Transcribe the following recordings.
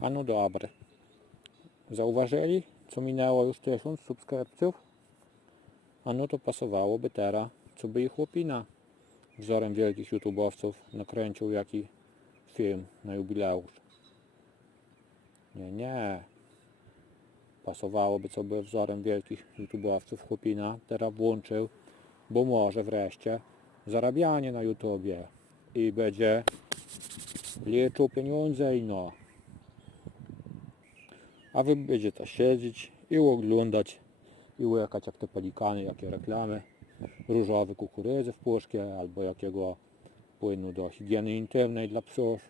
A no dobre. Zauważyli, co minęło już tysiąc subskrypcjów? A no to pasowałoby teraz, co by ich chłopina wzorem wielkich youtubowców nakręcił jaki film na jubileusz. Nie, nie. Pasowałoby, co by wzorem wielkich youtubowców chłopina teraz włączył, bo może wreszcie zarabianie na YouTubie i będzie liczył pieniądze i no. A wy będziecie siedzieć i oglądać i łykać jak te pelikany, jakie reklamy. Różowy kukurydzy w puszkie albo jakiego płynu do higieny intymnej dla psów.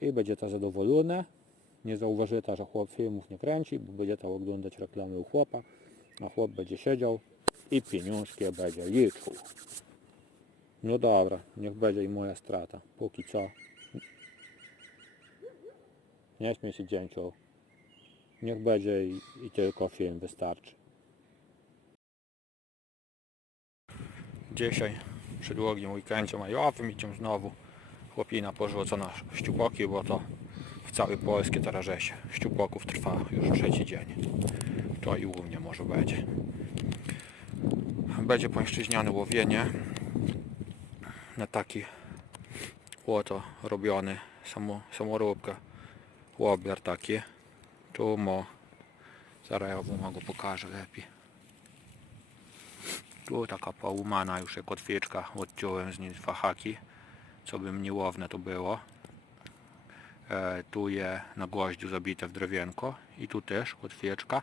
I będzie to zadowolone nie zauważy ta, że chłop filmów nie kręci, bo będzie to oglądać reklamy u chłopa. A chłop będzie siedział i pieniążki będzie liczył no dobra, niech będzie i moja strata. Póki co. Nie śmiej się dzięcioł niech będzie i, i tylko film wystarczy Dzisiaj przy długim weekendzie majowym idziemy znowu chłopina porzucona szczupoki, bo to w całej Polsce teraz rzesie. Szczupoków trwa już trzeci dzień. To i u mnie może będzie. Będzie pańszczyźniane łowienie na taki łoto robiony samo, samoróbka wobbler taki mo zaraz ja wam go pokażę lepiej. Tu taka połamana już jak kotwiczka odciąłem z niej dwa haki co by mnie łowne to było. E, tu je na gwoździu zabite w drewienko i tu też kotwieczka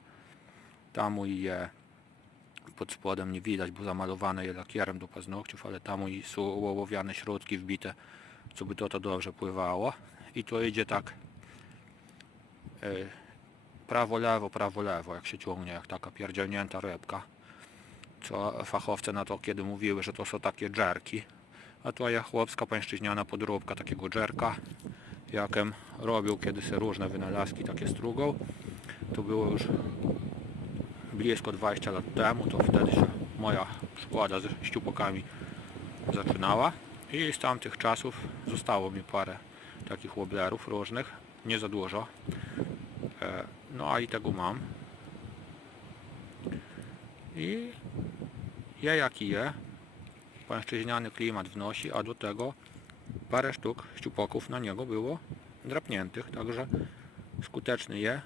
tam je pod spodem nie widać, bo zamalowane je lakierem do paznokciów, ale tam są ołowiane środki wbite, co by to to dobrze pływało. I to idzie tak e, prawo, lewo, prawo, lewo, jak się ciągnie, jak taka pierdzielnięta rybka. Co fachowcy na to kiedy mówiły, że to są takie dżerki. A to jest chłopska pańszczyźniana podróbka takiego dżerka, jakem robił kiedyś różne wynalazki takie strugą. To było już blisko 20 lat temu, to wtedy się moja przykłada ze szczupakami zaczynała i z tamtych czasów zostało mi parę takich woblerów różnych, nie za dużo. No a i tego mam. I je jaki je, pańszczyźniany klimat wnosi, a do tego parę sztuk szczupaków na niego było drapniętych, także skuteczny je.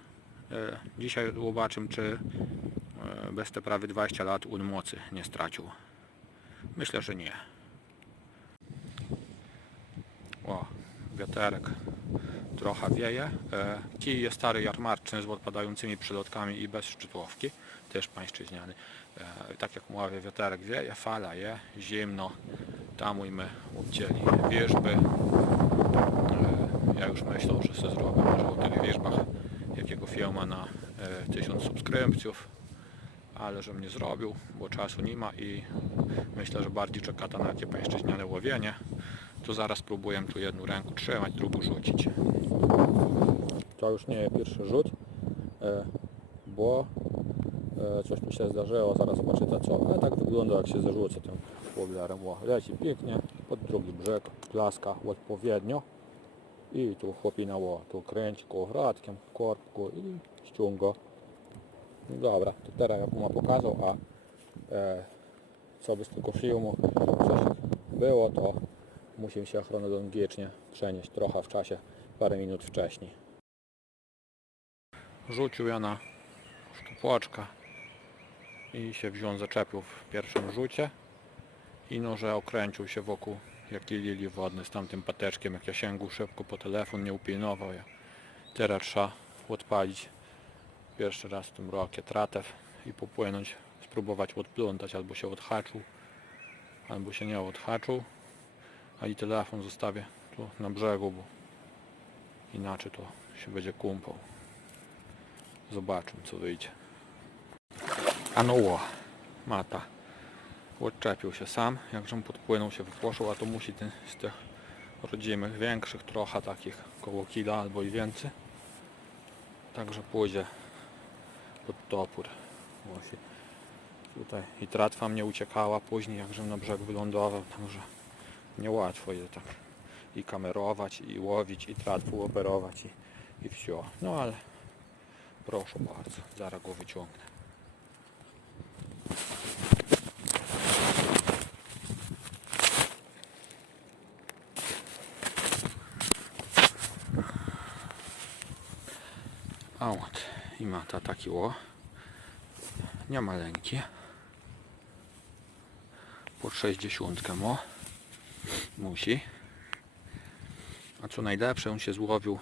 E, Dzisiaj zobaczymy, czy e, bez te prawie 20 lat un mocy nie stracił. Myślę, że nie. O, wiaterek trochę wieje. E, Kij jest stary jarmarczny z odpadającymi przylotkami i bez szczytłowki. Też pańszczyźniany. E, Tak jak mówię, wiaterek wieje, fala je, zimno. Tam my obcięli wierzby. E, Ja już myślę, że sobie zrobię może o tych wierzbach jakiego filma na e, 1000 subskrypcjów ale że mnie zrobił, bo czasu nie ma i myślę, że bardziej czeka to na jakie pańszczyźniane łowienie to zaraz spróbuję tu jedną ręką trzymać, drugą rzucić. To już nie pierwszy rzut e, bo e, coś mi się zdarzyło, zaraz zobaczycie co. Ale tak wygląda jak się zarzuca tym woblerem leci pięknie. Pod drugi brzeg plaska odpowiednio. I tu chłopina o, tu kręci koło gradkiem, korbku i ściąga. No Dobra, to teraz jak mu pokazał, a e, co by z tego filmu coś było, to musimy się chronologicznie przenieść trochę w czasie, parę minut wcześniej. Rzucił ja na sztupoczka i się wziął zaczepił w pierwszym rzucie i no, że okręcił się wokół jakiej lili wodny z tamtym pateczkiem, jak ja sięgł szybko po telefon, nie upilnował ja. Teraz trzeba odpalić pierwszy raz w tym roku tratew i popłynąć, spróbować odplątać, albo się odhaczył, albo się nie odhaczył, a i telefon zostawię tu na brzegu, bo inaczej to się będzie kumpał. Zobaczymy co wyjdzie. A no mata. Odczepił się sam, jakżem podpłynął się wypłoszył, a to musi ten z tych rodzimych, większych trochę takich koło kila albo i więcej. Także pójdzie pod topór. Właśnie tutaj i tratwa mnie uciekała później, jak żem na brzeg wylądował, także niełatwo jest tak. i kamerować, i łowić, i tratwu operować i, i все. No ale proszę bardzo, zaraz go wyciągnę. A от i ma ta taki o. Nie maleńki. Pod 60 mo. Musi. A co najlepsze, on się złowił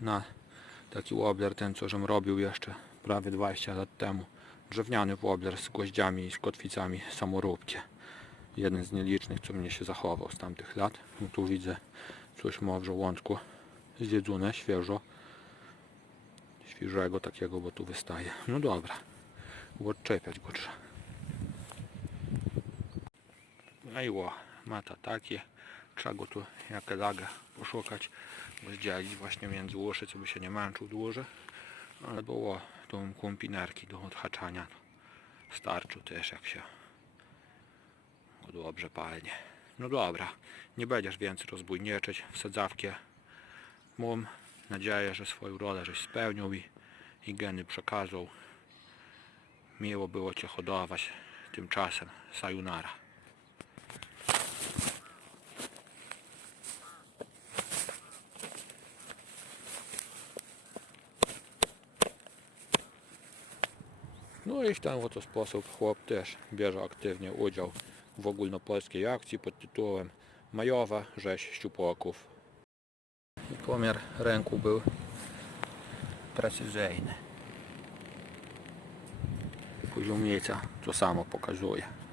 na taki wobbler, ten co żem robił jeszcze prawie 20 lat temu. Drewniany wobbler z gwoździami i z kotwicami samoróbkie. Jeden z nielicznych, co mnie się zachował z tamtych lat. No tu widzę coś ma w żołądku zjedzone, świeżo świeżego takiego, bo tu wystaje. No dobra, odczepiać go trzeba. No i ło, mata takie. Trzeba go tu jak lagę poszukać, rozdzielić właśnie między uszy, co by się nie męczył dłużej. Albo ło, tą kumpinerki do odhaczania. Starczył też jak się dobrze palnie. No dobra, nie będziesz więcej rozbójnieczeć w sadzawkę. Mam nadzieję, że swoją rolę żeś spełnił i, i geny przekazał. Miło było Cię hodować. Tymczasem sayonara. No i w ten oto sposób chłop też bierze aktywnie udział w ogólnopolskiej akcji pod tytułem Majowa rzeź szczupłaków i pomiar ręku był precyzyjny. Poziomieca to samo pokazuje.